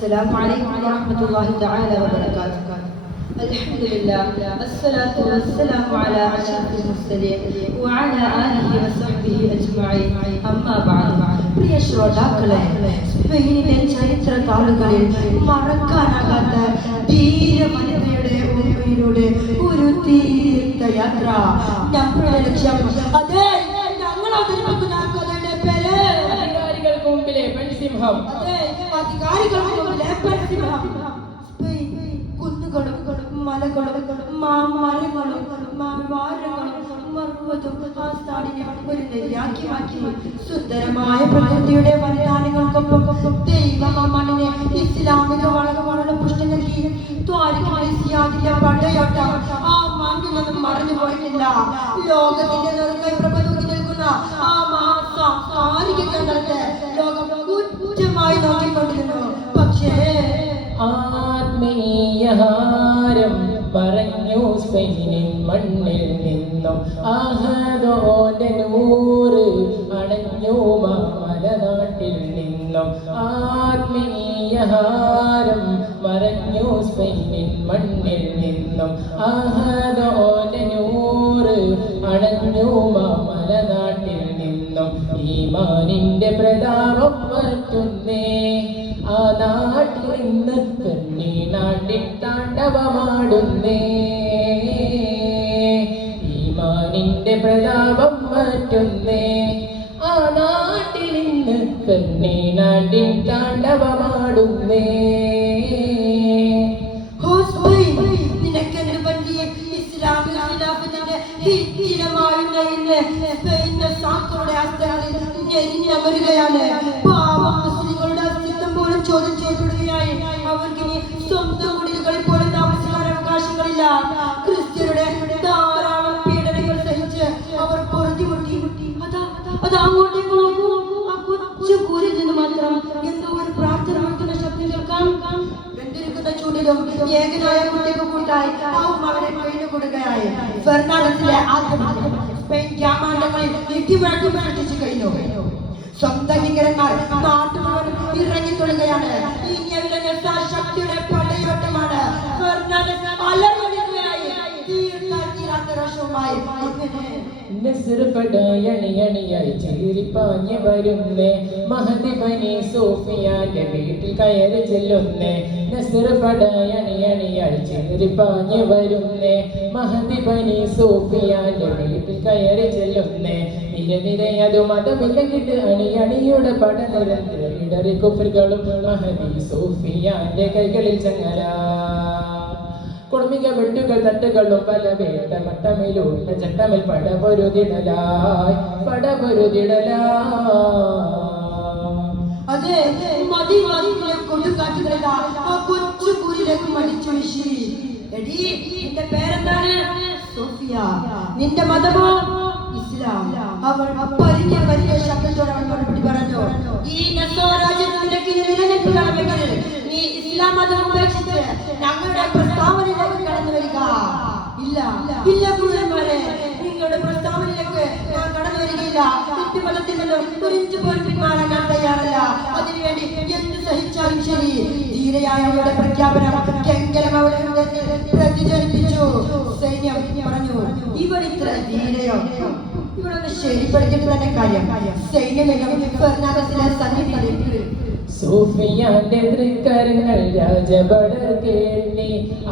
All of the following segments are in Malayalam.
السلام عليكم ورحمة الله تعالى وبركاته. الحمد لله والصلاة والسلام على أشرف المرسلين وعلى آله وصحبه أجمعين. أما بعد. പ്രിയ ശ്രോതാക്കളെ, സ്പെയിനിലെ ചരിത്ര താളുകളിൽ മറക്കാനാകാത്ത ധീരവനിതയുടെ ഓർമ്മയിലൂടെ ഒരു തീർത്ഥയാത്ര. ഞങ്ങളുടെ ലക്ഷ്യം അതെ, ഞങ്ങൾ അവതരിപ്പിക്കുന്ന കഥയുടെ പേര് അധികാരികൾക്ക് മുമ്പിലെ പെൺസിംഹം. കുന്നുകളും മലകളും മരങ്ങളും ഒരു നെല്ലിയാക്കി മാറ്റി സുന്ദരമായ പ്രകൃതിയുടെ വരദാനങ്ങൾക്കൊപ്പം ദൈവം മണ്ണിനെ ഇസ്ലാമിക വളങ്ങളുടെ പുഷ്ടി നൽകി പടയോട്ടം ആ മണ്ണിലൊന്നും മറന്നു പോയിട്ടില്ല. ലോകത്തിന്റെ നെറുകൈ പ്രഭ തൂക്കി നിൽക്കുന്ന ആ മഹാസാംസ്കാരിക കേന്ദ്രത്തെ ലോകം കുറ്റമായി നോക്കിക്കൊണ്ടിരുന്നു. പക്ഷേ ആത്മീയഹാരം പറഞ്ഞു സ്പെയിനിൻ മണ്ണിൽ നിന്നും ആഹദോന്റെ നൂറ് അണഞ്ഞു മലനാട്ടിൽ നിന്നും. ആത്മീയഹാരം മറഞ്ഞു സ്പെയിനിൻ മണ്ണിൽ നിന്നും ആഹദോന്റെ നൂറ് അണഞ്ഞു മലനാട്ടിൽ നിന്നും. ഈമാനിന്റെ പ്രതാപം പറ്റുന്നേ ആ നാട്ടിൽ നിന്ന് പെണ്ണി നാട്ടിൽ താണ്ഡവമാടുന്നേ. ഈമാനിന്റെ പ്രതാപം മാറ്റുന്നേ ആ നാട്ടിൽ നിന്ന് പെണ്ണി നാട്ടിൽ താണ്ഡവമാടുന്നേ. മുസ്ലിങ്ങളുടെ അസ്തിത്വം പോലും ചോദ്യം ചെയ്യപ്പെടുകയായി. അവർക്കിനി സ്വന്തം കുടിലുകളിൽ പോലും താമസിക്കാൻ അവകാശങ്ങളില്ല. ക്രിസ്ത്യരുടെ ധാരാളം പീഡനങ്ങൾ സഹിച്ച് അവർ പൊറുതിമുട്ടി. അത് അങ്ങോട്ടേക്ക് നോക്കൂ, ആ കൊച്ചു കൂരിൽ നിന്ന് മാത്രം എന്തോ ഒരു പ്രാർത്ഥന നടത്തുന്ന ശബ്ദം കേൾക്കാം. വെന്തിരിക്കുന്ന ചൂടിലും ഏകനായ കുട്ടിക്ക് കൂട്ടായി അവരെ കഴിഞ്ഞുകൊടുകയായി. ഫെർണാണ്ടസിലെ സ്പെയിൻ ഗ്രാമാന്തങ്ങളിൽ ഇടിവഴക്ക് സൃഷ്ടിച്ചു കഴിഞ്ഞു. സ്വന്തം ഇംഗലന്മാർ നാട്ടുകാർ ഇറങ്ങിത്തുള്ളുകയാണ്. ഈ ശക്തിയുടെ പടയോട്ടമാണ്. പടയണിയണിയായി ചീറിപ്പാഞ്ഞ് വരുന്നേ മഹദി ബനി സൂഫിയാന്റെ വീട്ടിൽ കയറി ചെല്ലുന്നേ. നസ്ർ പടയണിയണിയായി ചീറിപ്പാഞ്ഞ് വരുന്നേ മഹദി ബനി സൂഫിയാന്റെ വീട്ടിൽ കയറി ചെല്ലുന്നേ. നിരനിരയതു മതമില്ലെങ്കിട്ട് അണിയണിയുടെ പട നിരന്തര ഇടറി കുഫറുകളും മഹദി സൂഫിയാന്റെ കൈകളിൽ ചങ്ങല. കുടുംബിക വെട്ടുകൾ തട്ടുകളും പല വേട്ട മട്ടമിലൂട്ട ചട്ടമിൽ പടപൊരുതിടലായി. അതെ, മതിവാദികളെ കൊടുക്കാറ്റുകളല്ല ആ കൊച്ചു കൂരിലേക്ക് മടിച്ചൊഴിശി. എടീ, നിന്റെ പേരെന്താണ്? സോഫിയ. നിന്റെ മതമോ? ഇസ്ലാം. അവൾ വലിയ വലിയ ശബ്ദത്തോടെ അവളോട് പറഞ്ഞു, ഈ രാജ്യത്തിന്റെ കീഴിൽ നിലനിൽക്കണമെങ്കിൽ നീ ഇസ്ലാം മതം ഉപേക്ഷിച്ച് ഞങ്ങളുടെ പ്രസ്താവനയിലേക്ക് കടന്നു വരിക. ഇല്ല ഇല്ല കുരുടന്മാരെ, നിങ്ങളുടെ പ്രസ്താവനയിലേക്ക് ഞാൻ കടന്നു വരികയില്ല. കുറ്റമതത്തിൽ നിന്നും കുറിച്ചു പോലും പിന്മാറാൻ ഞാൻ തയ്യാറല്ല. അതിനുവേണ്ടി എന്ത് സഹിച്ചാലും ശരി. ധീരയായ അവളുടെ പ്രഖ്യാപനം കെങ്കലം അവളുടെ പ്രതിധ്വനിപ്പിച്ചു. സൈന്യം പറഞ്ഞു, ഇവർ ഇത്ര ധീരയോ? ഇവരൊന്ന് ശരിപ്പെടുത്തിയിട്ട് തന്നെ കാര്യം. സൈന്യമെല്ലാം ഫെർണാണ്ടസിലെ സന്നിധിയിലേക്ക്. സൂഫിയാന്റെ തൃക്കരങ്ങൾ രാജപടർ കേട്ടി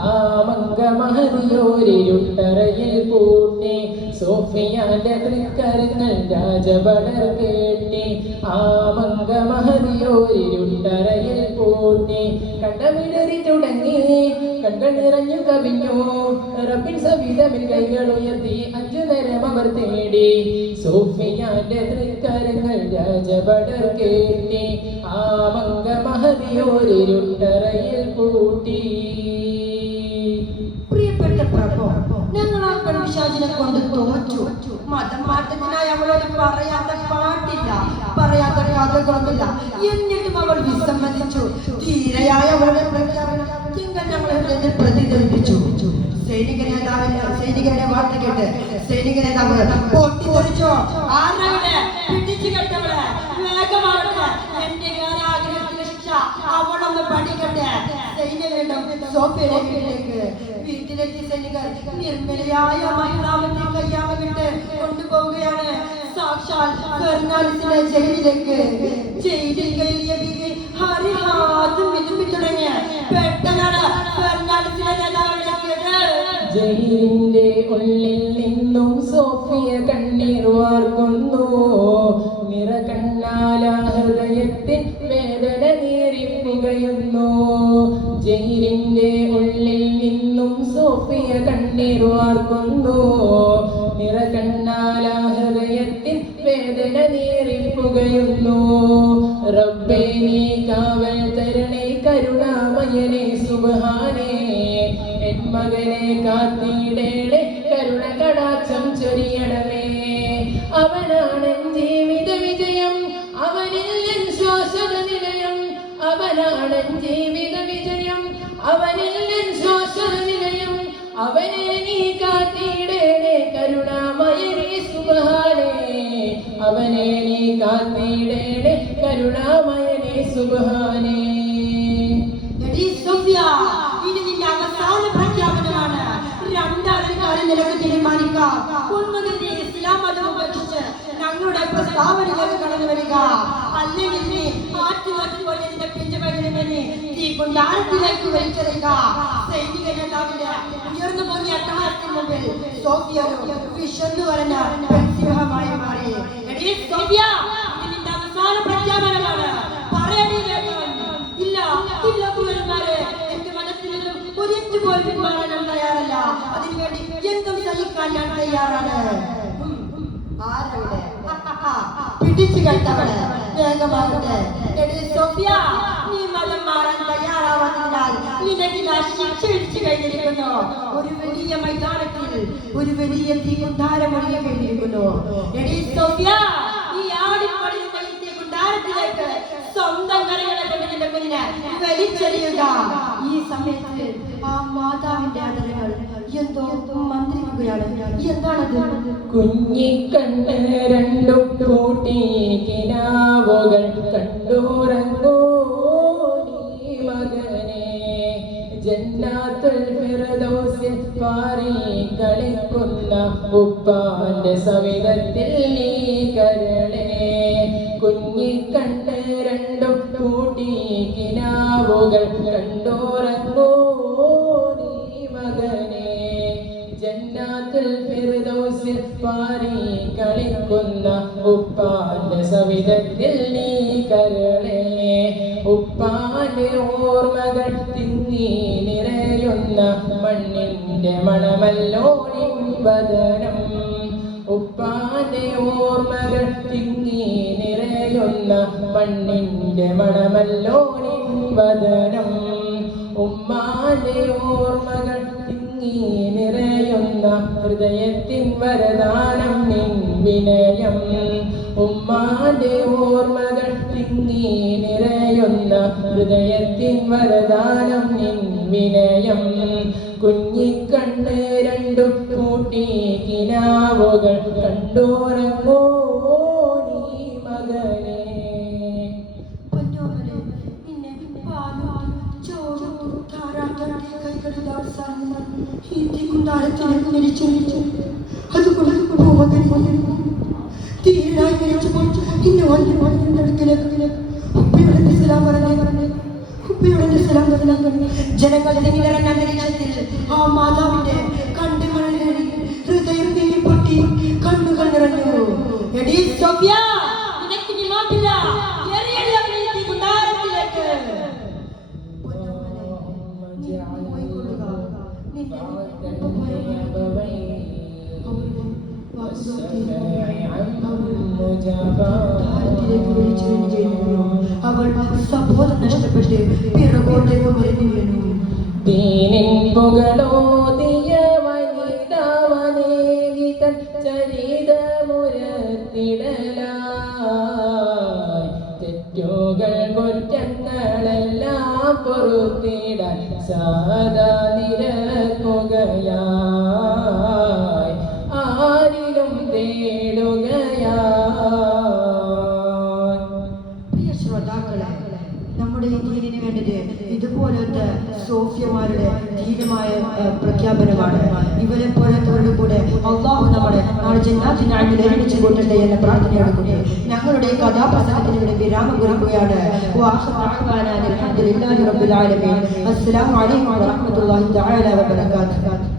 ആ മംഗ മഹതിയോരിരുട്ടറയിൽ കൂട്ടി. സൂഫിയാന്റെ തൃക്കരങ്ങൾ രാജപടർ കേട്ടി ആ മംഗ മഹതിയോരിരുട്ടറയിൽ കൂട്ടി. കണ്ടമിടറി തുടങ്ങി, കണ്കൾ നിറഞ്ഞു കവിഞ്ഞു. റബ്ബിൻ സവിധമിൽ കൈകൾ ഉയർത്തി 5 നേരം അവർ തേടി. സൂഫിയാന്റെ തൃക്കരങ്ങൾ രാജപടർ കേട്ടി ആ മംഗ മഹതിയോരിരുട്ടറയിൽ കൂട്ടി. പ്രിയപ്പെട്ട പ്രഭു, ഞങ്ങൾ ആ പെൺപിശാചിനെ കൊണ്ട് തോറ്റു. മതം മാറ്റത്തിനായി അവളോട് പറയാത്ത പാട്ടില്ല, പറയാത്ത കഥകളൊന്നുമില്ല. എന്നിട്ടും അവൾ വിസമ്മതിച്ചു. ധീരയായ അവളുടെ പ്രഖ്യാപനം ഞങ്ങളെ പ്രതിഫലിപ്പിച്ചു. സൈനിക നേതാവിന്റെ വാർത്ത കേട്ട് സൈനിക നേതാവ് പൊട്ടിത്തെറിച്ചു. ആരുടെ പിടിച്ചു കെട്ടവളെ വേഗമാവട്ടെ, എന്റെ ആഗ്രഹത്തിന് ശിക്ഷ അവളൊന്ന് പഠിക്കട്ടെ. സൈന്യവേണ്ടം സോഫിയുടെ വീട്ടിലെത്തി സൈനികർ നിർമ്മലയായ മഹിളാമത്തെ കയ്യാമ വിട്ട് കൊണ്ടുപോവുകയാണ് സാക്ഷാൽ ഫെർണാണ്ടസിന്റെ ജയിലിലേക്ക്. ജയിലിൽ കയറിയ ബീവി ഹരിഹാത്തും വിതുമ്പി തുടങ്ങിയ പെട്ടെന്നാണ് ഫെർണാണ്ടസിന്റെ നേതാവിലെത്തിയത്. ജയിലിന്റെ ഉള്ളിൽ നിന്നും സോഫിയ കണ്ണീർ വാർക്കുന്നു. നിറകണ്ണാല ഹൃദയത്തിൽ വേദന നീറിപ്പുകയുന്നു. ജയിലിന്റെ ഉള്ളിൽ നിന്നും സോഫിയ കണ്ണീർ വാർക്കുന്നു. നിറകണ്ണാല ഹൃദയത്തിൽ വേദന നീറിപ്പുകയുന്നു. റബ്ബേ നീ കാവൽ തരണേ കരുണാമയനേ സുബ്ഹാനേ. എൻ മകനെ കാത്തിടേണേ കരുണ കടാക്ഷം ചൊരിയണമേ. അവനാണ് ജീവിത വിജയം, അവനിൽ എൻ ശ്വാസന നിലയം. അവനാണ് ജീവിത വിജയം, അവനിൽ എൻ ശ്വാസന നിലയം. അവനെ നീ കാത്തിടേണേ കരുണാമയനേ സുബ്ഹാനേ. അവനെ നീ കാത്തിടേണേ കരുണാമയനേ സുബ്ഹാനേ. ഇനി നിന്റെ അവസാന പ്രഖ്യാപനമാണ്. രണ്ടാമൊരു കാര്യം നിനക്ക് തീരുമാനിക്കാം. ഒന്നുകിൽ നീ ഇസ്ലാം മതം ഉപേക്ഷിച്ച് ഞങ്ങളുടെ പ്രസ്താവനയിലേക്ക് കടന്നു വരിക, അല്ലെങ്കിൽ നീ ആറ്റുപോലെ നിന്റെ പിഞ്ചുമകനെ നീ കൊണ്ടാരത്തിലേക്ക് വലിച്ചെറിയുക. സൈനിക നേതാവിന്റെ ഉയർന്നു പോകിയ അട്ടഹാസത്തിന് മുമ്പിൽ സോഫിയ വിശന്നു വരഞ്ഞ സിംഹമായി മാറി. സോഫിയ, ഇത് നിന്റെ അവസാന പ്രഖ്യാപനമാണ്. പറയണേ വേഗം. ഇല്ല ഇല്ല കുമാരന്മാരെ, എന്റെ മനസ്സിൽ നിന്നും ഒരിച്ചു പോലും പിന്മാറാൻ തയ്യാറല്ല. അതിനുവേണ്ടി എന്തും സഹിക്കാൻ ഞാൻ തയ്യാറാണ്. പിടിച്ചു കേട്ടവള് വേഗമാകട്ടെ. സോഫിയ, നീ മതം മാറാൻ തയ്യാറാവാത്തതിനാൽ നിനക്ക് ശിക്ഷ ഇടിച്ചു കഴിഞ്ഞിരിക്കുന്നു. ഒരു വലിയ മൈതാനത്തിൽ ഒരു വലിയ തീകുണ്ടാരം ഒഴുകി കഴിഞ്ഞിരിക്കുന്നു. സോഫിയ, ഈ ആടിപ്പടിയുന്ന ഈ തീകുണ്ടാരത്തിലേക്ക് സ്വന്തം കരകളെ കൊണ്ട് നിന്റെ മുന്നിൽ വലിച്ചെറിയുക. ഈ സമയത്ത് ആ മാതാവിന്റെ അതരങ്ങൾ എന്തോ മന്ത്രിക്കുകയാണ്. എന്താണത്? കുഞ്ഞിക്കണ്ണ് രണ്ടും കൂട്ടി കിനാവുകൾ കണ്ടുറങ്ങൂ നീ മകനെ. ജന്നാത്തുൽ ഫിർദൗസിൽ പാറി കളിക്കുന്ന ഉപ്പാന്റെ സവിധത്തിൽ നീ കരളേ. കുഞ്ഞിക്കണ്ണ് രണ്ടും കൂട്ടി കിനാവുകൾ കണ്ടുറങ്ങൂ നീ മകനെ. ജന്നാത്തുൽ ഫിർദൗസിൽ പാറി കളിക്കുന്ന ഉപ്പാന്റെ സവിധത്തിൽ നീ കരളേ. ഉപ്പാന്റെ ഓർമ്മകൾ തിങ്ങി നിറയുന്ന മണ്ണിന്റെ മണമല്ലോ നിൻ വദനം. ഉപ്പാന്റെ ഓർമ്മകൾ തിങ്ങി നിറയുന്ന മണ്ണിന്റെ മണമല്ലോ നിൻ വദനം. ഉമ്മാന്റെ ഓർമ്മകൾ തിങ്ങി നിറയുന്ന ഹൃദയത്തിൻ വരദാനം നിൻ വിനയം. ഉമ്മാന്റെ ഓർമ്മകൾ തിങ്ങി നിറയുന്ന ഹൃദയത്തിൻ വരദാനം നിൻ വിനയം. കുഞ്ഞിക്കണ്ണ് രണ്ടും കൂട്ടി കിനാവുകൾ കണ്ടുറങ്ങൂ നീ മകനെ. ജനങ്ങൾ നിറഞ്ഞ അന്തരീക്ഷത്തിൽ ആ മാതാവിന്റെ കണ്ണുകളിൽ ഹൃദയം പൊട്ടി കണ്ണുകൾ നിറഞ്ഞു. എടീ സോഫിയ, നിനക്ക് ഇനി മാപ്പില്ല. അവൾ സബോധം നഷ്ടപ്പെട്ട് പിറകോട്ടേക്ക് മറിഞ്ഞു വീണു. ദീനിൻ പുകളോതിയ വനിതാവനേകിതൻ ചരിതമുരത്തിടലായി. തെറ്റുകൾ കുറ്റങ്ങളെല്ലാം പൊറുത്തിടാൻ സാദാ നിരക്കുകയായി ആരിലും തേടുകയായി. പ്രിയ ശ്രോതാക്കളെ, നമ്മുടെ നമ്മുടെ ഈ ദീനിന് വേണ്ടത് ഇതുപോലത്തെ സോഫിയമാരുടെ ധീരമായ പ്രഖ്യാപനമാണ്. ഇവരെ പോലത്തവരുടെ കൂടെ അള്ളാഹു നമ്മളെ നാളെ ജന്നാത്തിനായി ഒരുമിച്ച് കൂട്ടട്ടെ എന്ന പ്രാർത്ഥനയോടുകൂടി ഞങ്ങളുടെ കഥാപ്രസംഗത്തിന് ഇവിടെ വിരാമം കുറിക്കുകയാണ്. അസ്സലാമു അലൈക്കും വറഹ്മത്തുള്ളാഹി തആല വബറകാതുഹു.